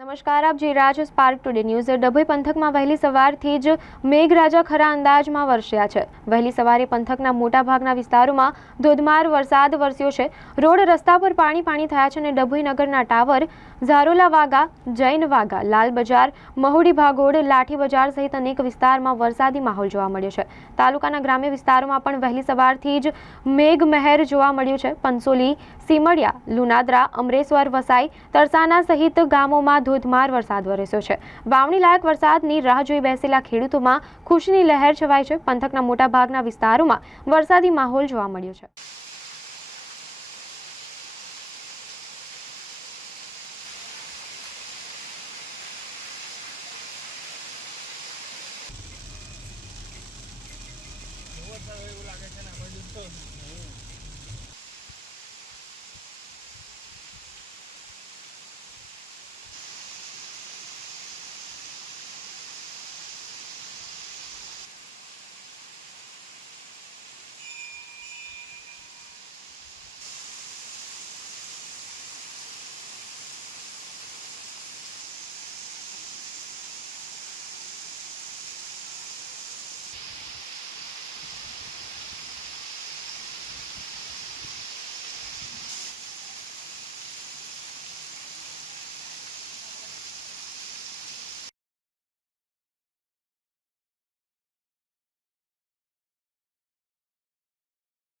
નમસ્કાર, આપ જોઈ રહ્યા છો સ્પાર્ક ટુડે ન્યૂઝ। ડભોઈ પંથકમાં વહેલી સવારથી જ મેઘરાજા ખરા અંદાજમાં વરસ્યા છે। વહેલી સવારે પંથકના મોટાભાગના વિસ્તારોમાં ધોધમાર વરસાદ વરસ્યો છે। રોડ રસ્તા પર પાણી થયા છે અને ડભોઈ નગરના ટાવર, ઝારોલા વાગા, જૈન વાગા, લાલ બજાર, મહુડી ભાગોળ, લાઠી બજાર સહિત અનેક વિસ્તારમાં વરસાદી માહોલ જોવા મળ્યો છે। તાલુકાના ગ્રામ્ય વિસ્તારોમાં પણ વહેલી સવારથી જ મેઘમહેર જોવા મળ્યું છે। પંસોલી, સીમડિયા, લુનાદરા, અમરેશ્વર, વસાઈ, તરસાના સહિત ગામોમાં ધોધમાર વરસાદ વરસ્યો છે। વાવણી લાયક વરસાદની રાહ જોઈ બેસેલા ખેડૂતોમાં ખુશીની લહેર છવાઈ છે। પંથકના મોટાભાગના વિસ્તારોમાં વરસાદી માહોલ જોવા મળ્યો છે। એવું લાગે છે ને